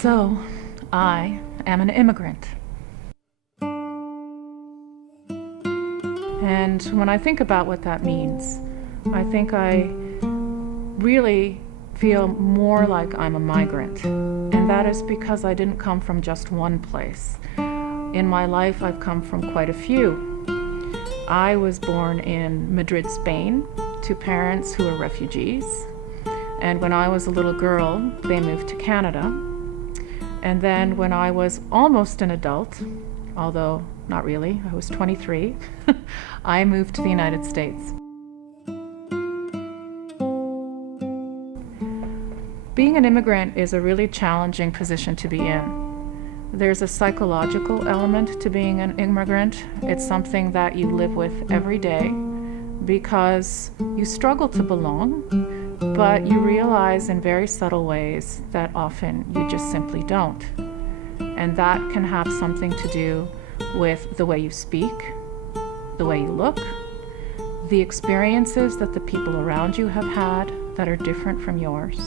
So, I am an immigrant. And when I think about what that means, I think I really feel more like I'm a migrant. And that is because I didn't come from just one place. In my life, I've come from quite a few. I was born in Madrid, Spain, to parents who were refugees. And when I was a little girl, they moved to Canada. And then when I was almost an adult, although not really, I was 23, I moved to the United States. Being an immigrant is a really challenging position to be in. There's a psychological element to being an immigrant. It's something that you live with every day because you struggle to belong, but you realize in very subtle ways that often you just simply don't. And that can have something to do with the way you speak, the way you look, the experiences that the people around you have had that are different from yours,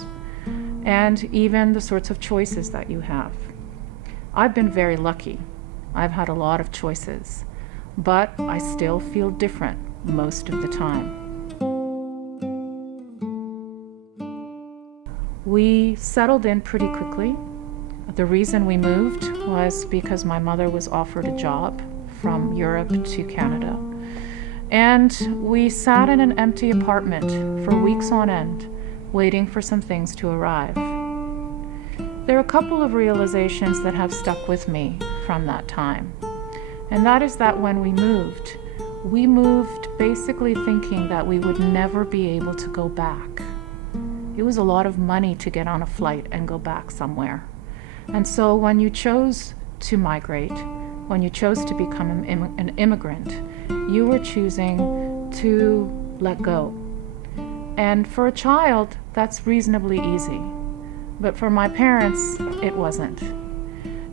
and even the sorts of choices that you have. I've been very lucky. I've had a lot of choices, but I still feel different most of the time. We settled in pretty quickly. The reason we moved was because my mother was offered a job from Europe to Canada. And we sat in an empty apartment for weeks on end, waiting for some things to arrive. There are a couple of realizations that have stuck with me from that time. And that is that when we moved basically thinking that we would never be able to go back. It was a lot of money to get on a flight and go back somewhere. And so when you chose to migrate, when you chose to become an immigrant, you were choosing to let go. And for a child, that's reasonably easy. But for my parents, it wasn't.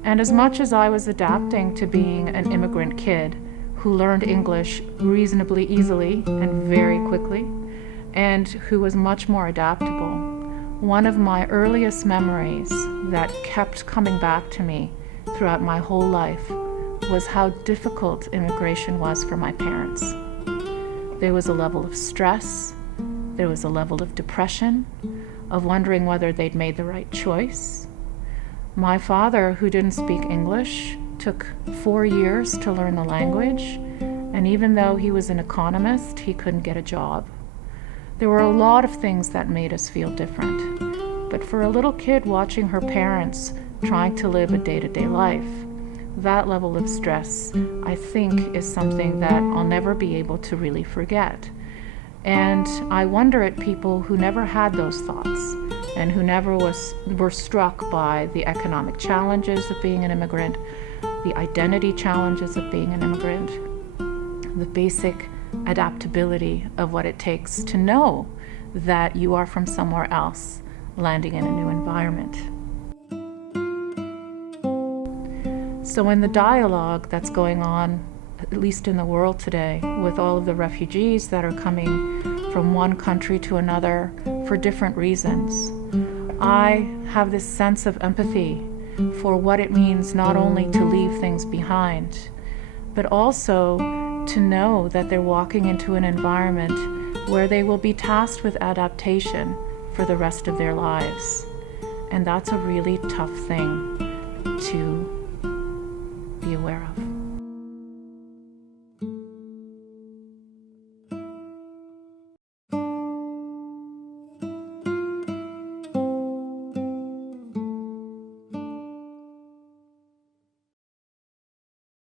And as much as I was adapting to being an immigrant kid who learned English reasonably easily and very quickly, and who was much more adaptable, one of my earliest memories that kept coming back to me throughout my whole life was how difficult immigration was for my parents. There was a level of stress, there was a level of depression, of wondering whether they'd made the right choice. My father, who didn't speak English, took 4 years to learn the language, and even though he was an economist, he couldn't get a job. There were a lot of things that made us feel different. But for a little kid watching her parents trying to live a day-to-day life, that level of stress, I think, is something that I'll never be able to really forget. And I wonder at people who never had those thoughts and who never were struck by the economic challenges of being an immigrant, the identity challenges of being an immigrant, the basic adaptability of what it takes to know that you are from somewhere else, landing in a new environment. So in the dialogue that's going on, at least in the world today, with all of the refugees that are coming from one country to another for different reasons, I have this sense of empathy for what it means not only to leave things behind, but also to know that they're walking into an environment where they will be tasked with adaptation for the rest of their lives. And that's a really tough thing to be aware of.